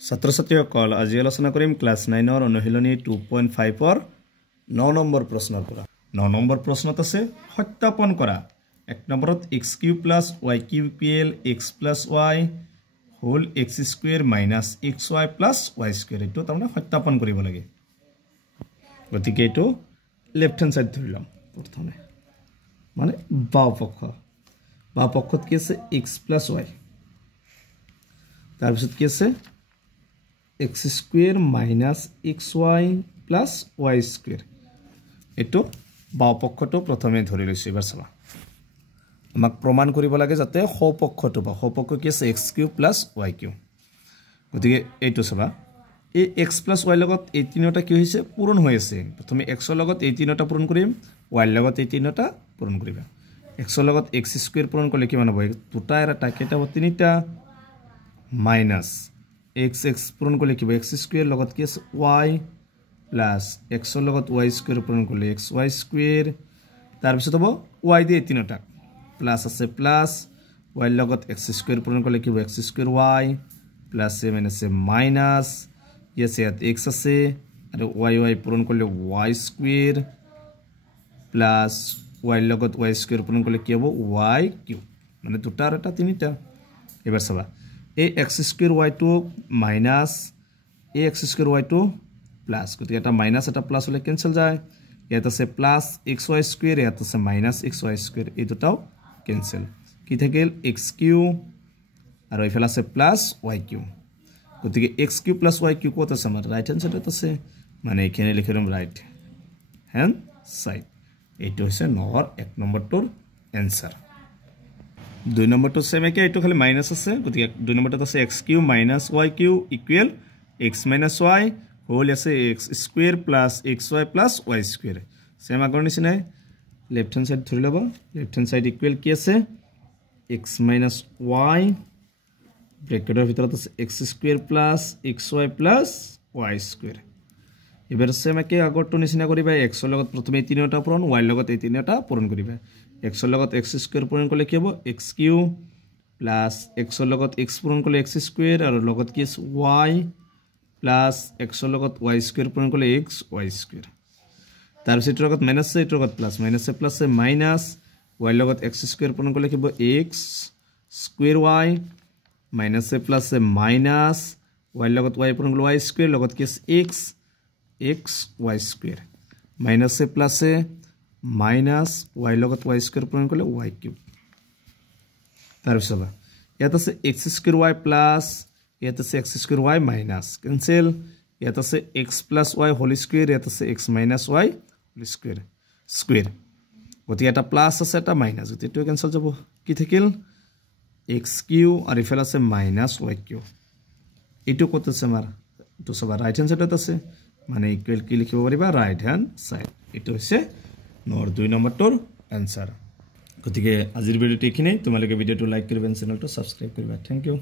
ছাত্ৰ ছাত্ৰীসকল আজি আলোচনা কৰিম ক্লাছ 9 ৰ অনুশীলনী 2.5 ৰ 9 নম্বৰ প্ৰশ্নৰ পৰা 9 নম্বৰ প্ৰশ্নত আছে সত্যাপন কৰা এক নম্বৰত x³ + y³ x + y whole x² - xy + y² এটো তাৰমানে সত্যাপন কৰিব লাগে গতিকে এটো লেফট হ্যান্ড সাইড ধৰিলাম প্ৰথমে মানে বাও পক্ষত কি আছে x + y তাৰ পিছত কি আছে x² - xy + y² এটো বাও পক্ষটো প্ৰথমে ধৰি লৈছো এবাৰ চাবা আমাক প্ৰমাণ কৰিব লাগে যাতে সো পক্ষটো বা সো পক্ষ কি আছে x³ + y³ গতিকে এইটো চাবা এই x + y লগত এই তিনিটা কি হৈছে পূৰণ হৈ আছে প্ৰথমে x ৰ লগত এই তিনিটা পূৰণ কৰিম y ৰ লগত এই তিনিটা পূৰণ কৰিবা x ৰ লগত x² পূৰণ কৰিলে কিমান হ'ব দুটা এৰা টাকেটা হ'ব তিনিটা মাইনাস x পূৰণ কৰিলে কি হ'ব x² লগত কি আছে y প্লাস x ৰ লগত y² পূৰণ কৰিলে xy² তাৰ পিছত হ'ব y দিয়ে তিনিটা প্লাস আছে প্লাস y লগত x² পূৰণ কৰিলে কি হ'ব x²y প্লাস আছে মাইনাস ইয়াছে x আছে আৰু y পূৰণ কৰিলে y² প্লাস y লগত y² পূৰণ কৰিলে কি হ'ব y³ মানে দুটা আৰু এটা তিনিটা এবাৰ চাবা এই x² টো মাইনাস এই x² টো প্লাস গতিকে এটা মাইনাস এটা প্লাস হলে ক্যান্সেল যায় ইয়াত আছে প্লাস xy² ইয়াত আছে মাইনাস xy² এই দুটাও ক্যান্সেল কি থাকিল x³ আৰু ইফালে আছে প্লাস y³ গতিকে x³ + y³ কত আছে আমাৰ ৰাইট হ্যান্ড সাইডত আছে মানে এখানে লিখিম ৰাইট হ্যান্ড সাইড এইটো হৈছে নহৰ 1 নম্বৰটোৰ आंसर 2 নম্বৰটো সেম একে এইটো খালি মাইনাস আছে গতিকে 2 নম্বৰটো আছে x³ - y³ equal x - y whole আছে x² + xy + y² সেম আগৰ নিচিনাই লেফট হ্যান্ড সাইড ধৰি লব লেফট হ্যান্ড সাইড ইকুৱেল কি আছে x - y ব্ৰেকেটৰ ভিতৰত আছে x² + xy + y² এবাৰ সেম একে আগৰটো নিচিনা কৰিবা x ৰ লগত প্ৰথমে তিনিটা পূৰণ y ৰ লগত এই তিনিটা পূৰণ কৰিবা x ৰ লগত x² পূৰণ কৰিলে কি হ'ব x³ প্লাস x ৰ লগত x পূৰণ কৰিলে x² আৰু লগত কি আছে y প্লাস x ৰ লগত y² পূৰণ কৰিলে xy² তাৰ পিছত লগত মাইনাস আছে এটোৰ লগত প্লাস মাইনাস আছে প্লাস আছে মাইনাস y ৰ লগত x² পূৰণ কৰিলে কি হ'ব x² মাইনাস আছে প্লাস আছে মাইনাস y ৰ লগত y পূৰণ কৰিলে y² লগত কি আছে xy² মাইনাস আছে প্লাস আছে মাইনাস y লগত y² পূৰণ কৰিলে y³ তাৰ পিছত ইয়াত আছে x² প্লাস ইয়াত আছে x² মাইনাস ক্যান্সেল ইয়াত আছে x + y হোল স্কয়ার ইয়াত আছে x - y হোল স্কয়ার গতিকে এটা প্লাস আছে এটা মাইনাস গতিকে এটো ক্যান্সেল যাব কি থাকিল x³ আৰু ইফালে আছে -y³ এটো কত আছে আমাৰ তো সব ৰাইট হ্যান্ড সাইডত আছে মানে ইকুৱেল কি লিখিব পাৰিবা ৰাইট হ্যান্ড সাইড এটো হৈছে নৰ 2 নম্বৰটোৰ आंसर গতিকে আজিৰ ভিডিওটো এখিনেই তোমালোকে ভিডিওটো লাইক কৰিবা চেনেলটো সাবস্ক্ৰাইব কৰিবা থ্যাংক ইউ